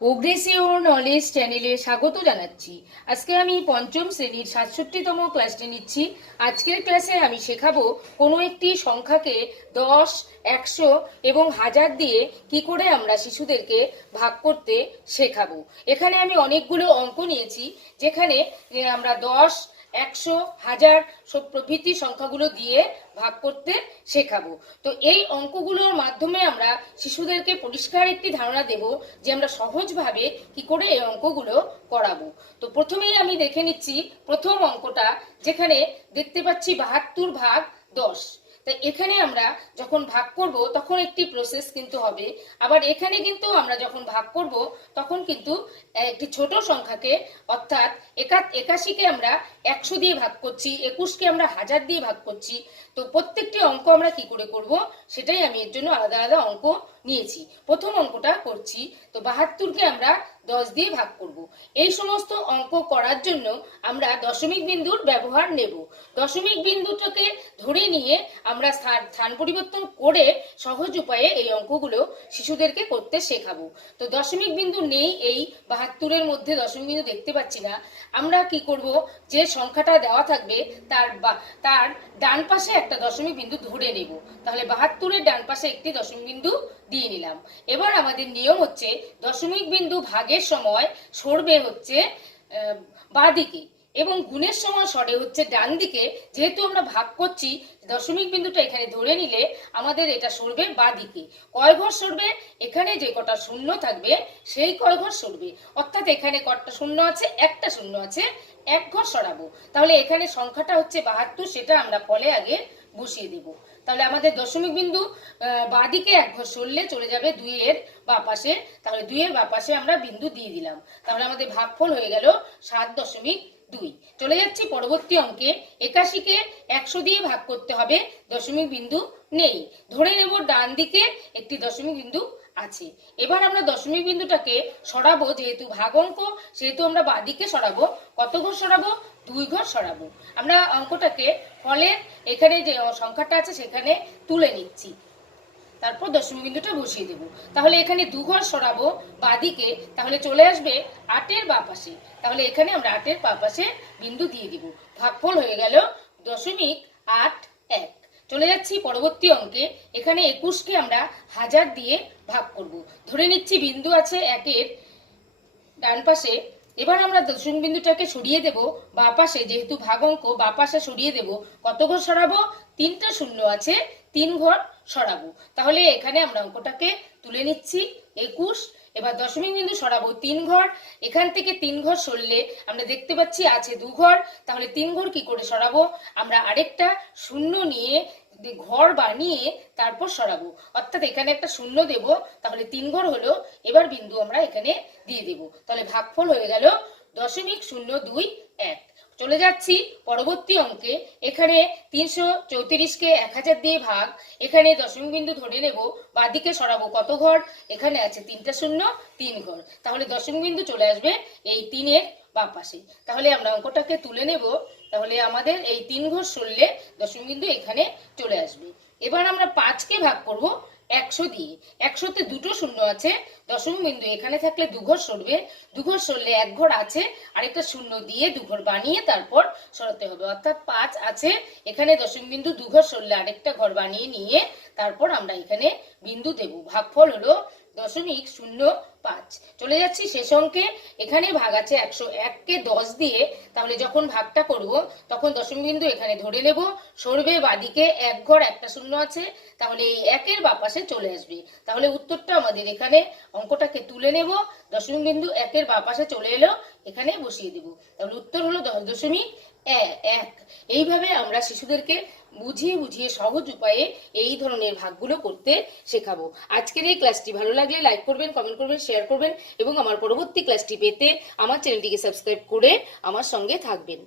Progressive knowledge চ্যানেলে স্বাগত জানাচ্ছি। আজকে আমি পঞ্চম শ্রেণীর ৬৭তম ক্লাসটি নিচ্ছি। আজকের ক্লাসে আমি শেখাবো কোনো একটি সংখ্যাকে ১০, ১০০ এবং ১০০০ দিয়ে কি করে আমরা শিশুদেরকে ভাগ করতে শেখাবো। এখানে আমি অনেকগুলো অঙ্ক নিয়েছি, যেখানে আমরা ১০, ১০০, ১০০০ সব প্রভৃতি সংখ্যাগুলো দিয়ে ভাগ করতে শেখাবো। তো এই অঙ্কগুলোর মাধ্যমে আমরা শিশুদেরকে পরিষ্কার একটি ধারণা দেব যে আমরা সহজভাবে কি করে এই অঙ্কগুলো করাবো। তো প্রথমেই আমি দেখে নিচ্ছি প্রথম অঙ্কটা, যেখানে দেখতে পাচ্ছি ৭২ ভাগ ১০। তাই এখানে আমরা যখন ভাগ করব তখন একটি প্রসেস কিন্তু হবে। আবার এখানে কিন্তু আমরা যখন ভাগ করব তখন কিন্তু একটি ছোট সংখ্যাকে, অর্থাৎ ৮১কে আমরা ১০০ দিয়ে ভাগ করছি, ২১কে আমরা ১০০০ দিয়ে ভাগ করছি। তো প্রত্যেকটি অঙ্ক আমরা কি করে করব সেটাই আমি এর জন্য আলাদা আলাদা অঙ্ক নিয়েছি। প্রথম অঙ্কটা করছি, তো ৭২কে আমরা ১০ দিয়ে ভাগ করব। এই সমস্ত অঙ্ক করার জন্য আমরা দশমিক বিন্দুর ব্যবহার নেব। দশমিক বিন্দুটাকে ধরে নিয়ে আমরা স্থান পরিবর্তন করে সহজ উপায়ে এই অঙ্কগুলো শিশুদেরকে করতে শেখাবো। তো দশমিক বিন্দু নেই, এই ৭২-এর মধ্যে দশমিক বিন্দু দেখতে পাচ্ছি না। আমরা কি করব, যে সংখ্যাটা দেওয়া থাকবে তার ডান পাশে একটা দশমিক বিন্দু ধরে নেব। তাহলে ৭২-এর ডান পাশে একটি দশমিক বিন্দু দিয়ে নিলাম। এবার আমাদের নিয়ম হচ্ছে দশমিক বিন্দু ভাগের সময় সরবে হচ্ছে বাঁ দিকে এবং গুণের সময় সরে হচ্ছে ডান দিকে। যেহেতু আমরা ভাগ করছি, দশমিক বিন্দুটা এখানে ধরে নিলে আমাদের এটা সরবে বাঁ দিকে। কয় ঘর সরবে? এখানে যে কটা শূন্য থাকবে সেই কয় ঘর সরবে, অর্থাৎ এখানে কটা শূন্য আছে, একটা শূন্য আছে, এক ঘর সরাবো। তাহলে এখানে সংখ্যাটা হচ্ছে ৭২, সেটা আমরা ফলে আগে বসিয়ে দেব। তাহলে আমাদের দশমিক বিন্দু বাঁ দিকে এক ঘর সরলে চলে যাবে ২-এর বাঁ পাশে। তাহলে ২-এর বাঁ পাশে আমরা বিন্দু দিয়ে দিলাম। তাহলে আমাদের ভাগফল হয়ে গেল ৭.২। চলে যাচ্ছি পরবর্তী অঙ্কে। ৮১কে ১০০ দিয়ে ভাগ করতে হবে, দশমিক বিন্দু নেই। ধরে নেব ডান দিকে একটি দশমিক বিন্দু আছে। এবার আমরা দশমিক বিন্দুটাকে সরাবো, যেহেতু ভাগ অঙ্ক সেহেতু আমরা বাঁ দিকে সরাবো। কত ঘর সরাবো? ২ ঘর সরাবো। আমরা অঙ্কটাকে ফলে এখানে যে সংখ্যাটা আছে সেখানে তুলে নিচ্ছি, তারপর দশমিক বিন্দুটা বসিয়ে দেব। তাহলে এখানে ২ ঘর সরাবো বাঁদিকে, তাহলে চলে আসবে ৮-এর বাঁ পাশে। তাহলে এখানে আমরা ৮-এর বাঁ পাশে বিন্দু দিয়ে দিব। ভাগফল হয়ে গেল 0.81। চলে যাচ্ছি পরবর্তী অঙ্কে। এখানে ২১কে আমরা ১০০০ দিয়ে ভাগ করব। ধরে নিচ্ছি বিন্দু আছে ১-এর ডান পাশে। এবার আমরা দশমিক বিন্দুটাকে সরিয়ে দেব বাঁ পাশে, যেহেতু ভাগ অঙ্ক বাঁ পাশে সরিয়ে দেব। কত ঘর সরাবো? ৩টা শূন্য আছে, ৩ ঘর সরাবো। তাহলে এখানে আমরা অঙ্কটাকে তুলে নিচ্ছি ২১। এবার দশমিক বিন্দু সরাবো ৩ ঘর। এখান থেকে ৩ ঘর সরলে আমরা দেখতে পাচ্ছি আছে ২ ঘর। তাহলে ৩ ঘর কি করে সরাবো? আমরা আরেকটা শূন্য নিয়ে ঘর বানিয়ে তারপর সরাবো, অর্থাৎ এখানে একটা শূন্য দেব। তাহলে ৩ ঘর হলো। এবার বিন্দু আমরা এখানে দিয়ে দেব। তাহলে ভাগফল হয়ে গেল 0.021। চলে যাচ্ছি পরবর্তী অঙ্কে। এখানে ৩৩৪কে ১০০০ দিয়ে ভাগ। এখানে দশমিক বিন্দু ধরে নেব, বাঁদিকে সরাবো। কত ঘর? এখানে আছে ৩টা শূন্য, ৩ ঘর। তাহলে দশমিক বিন্দু চলে আসবে এই ৩-এর বাঁ পাশে। তাহলে আমরা অঙ্কটাকে তুলে নেব। তাহলে আমাদের এই ৩ ঘর সরলে দশমিক বিন্দু এখানে চলে আসবে। এবার আমরা ৫কে ভাগ করব ১০০ দিয়ে। ১০০-তে দুটো শূন্য আছে, দশমিক বিন্দু এখানে থাকলে ২ ঘর সরবে। ২ ঘর সরলে ১ ঘর আছে, আরেকটা শূন্য দিয়ে ২ ঘর বানিয়ে তারপর সরাতে হবে, অর্থাৎ ৫ আছে। এখানে দশমিক বিন্দু ২ ঘর সরলে আরেকটা ঘর বানিয়ে নিয়ে তারপর আমরা এখানে বিন্দু দেব। ভাগফল হলো 0.05। চলে যাচ্ছি শেষ অঙ্কে। এখানে ভাগ আছে ১০১কে ১০ দিয়ে। তাহলে যখন ভাগটা করব তখন দশমিক বিন্দু এখানে ধরে নেব, সরবে বাঁদিকে ১ ঘর, একটা শূন্য আছে। তাহলে এই ১-এর বাঁ পাশে চলে আসবে। তাহলে উত্তরটা আমাদের এখানে অঙ্কটাকে তুলে নেব, দশমিক বিন্দু ১-এর বাঁ পাশে চলে এলো, এখানে বসিয়ে দেব। তাহলে উত্তর হলো 10.1। এইভাবে আমরা শিশুদেরকে বুঝিয়ে বুঝিয়ে সহজ উপায়ে এই ধরনের ভাগগুলো করতে শেখাবো। আজকের এই ক্লাসটি ভালো লাগলে লাইক করবেন, কমেন্ট করবেন, শেয়ার করবেন এবং আমার পরবর্তী ক্লাসটি পেতে আমার চ্যানেলটিকে সাবস্ক্রাইব করে আমার সঙ্গে থাকবেন।